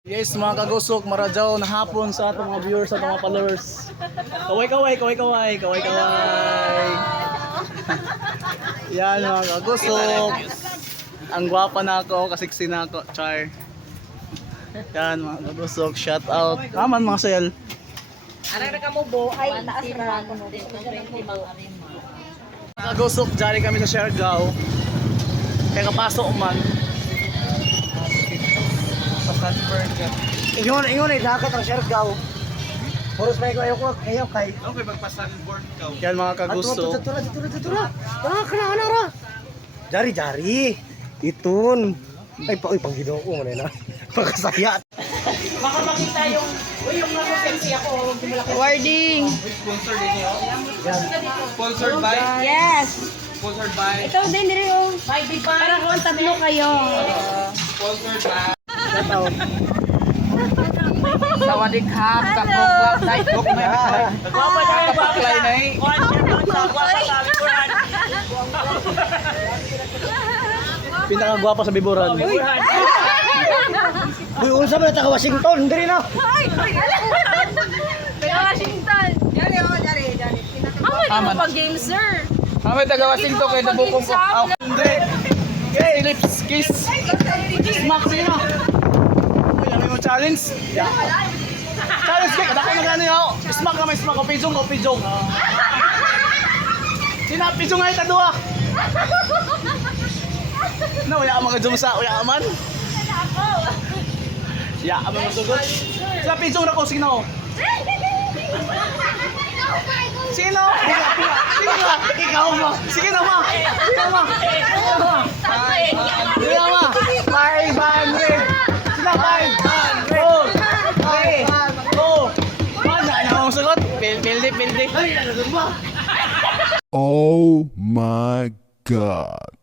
Yes mga kagusok, maradyaw na hapon sa atong mga viewers at mga followers. Kaway. Yan mga kagusok. Ang gwapa na ako, kasiksi na ako, char. Yan mga kagusok, shout out. Naman mga sel. Arang ka mo bo ay taas ra ko no. Kagusok, jari kami sa Siargao. Kaya kapasok man. Ingon ay dagat ang Siargao. Puros may ko ayaw kay. Okay, magpa-sunboard ka. Yan mga kagusok. Tura. Kana ra. Jari. Itun. Ay pang Ginoo mo na. Pagkasaya. Baka makita yung yung mga sexy ako, hindi mo laki. Warding. Sponsor din niyo? Sponsored by? Yes. Sponsored by? Ikaw din rin yung. May biba. Parang kung tatlo kayo. Sponsored by? Sawadik hap, kakok dai kok may. Gwapa tayo baklay na eh. Pinakagwapa sa biburan. Uy, unsa ba ta ka Washington? Diri na. Kaya Washington. Jari. Aman. Ano pag-game, sir? Kami taga Washington kay nabukong ko. Hindi. Philips kiss. Smack sino? Uy, mo challenge. Challenge kay kada ko nagano yo. Smack ko pijong. Sina pijong ay tadua. Na wala mga jumsa, wala man. Ya, abang masugot. Sa pijong na ko sino? Sino? Ikaw mo. Sige na ma. Sige na ma. 500. Sila 500. Okay. Go. Mana na akong sagot? Pildi. Oh my God.